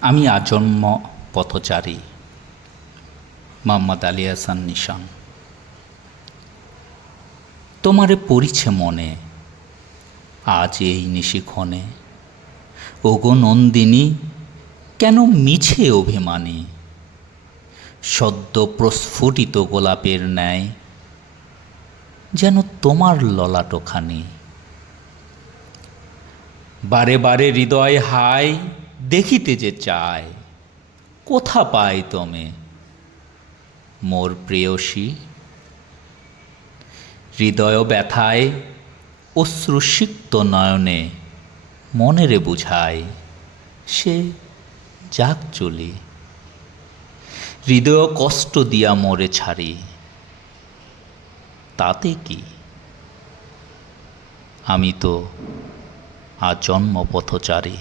আমি আজন্ম পথচারী। মোহাম্মদ আলী হাসান নিশান। তোমারে পড়িছে মনে, আজ এই নিশিক্ষণে ওগো নন্দিনী, কেন মিছে অভিমানী? সদ্য প্রস্ফুটিত গোলাপের ন্যায়, যেন তোমার ললাটখানি। বারে বারে হৃদয় হায় দেখিতে যে চায়, কোথা পাই তমে? মোর প্রেয়সী, হৃদয় ব্যথায় অশ্রুসিক্ত নয়নে মনেরে বুঝায়, সে যাক চলি। হৃদয় কষ্ট দিয়া মোরে ছাড়ি, তাতে কি? আমি তো আজন্ম পথচারী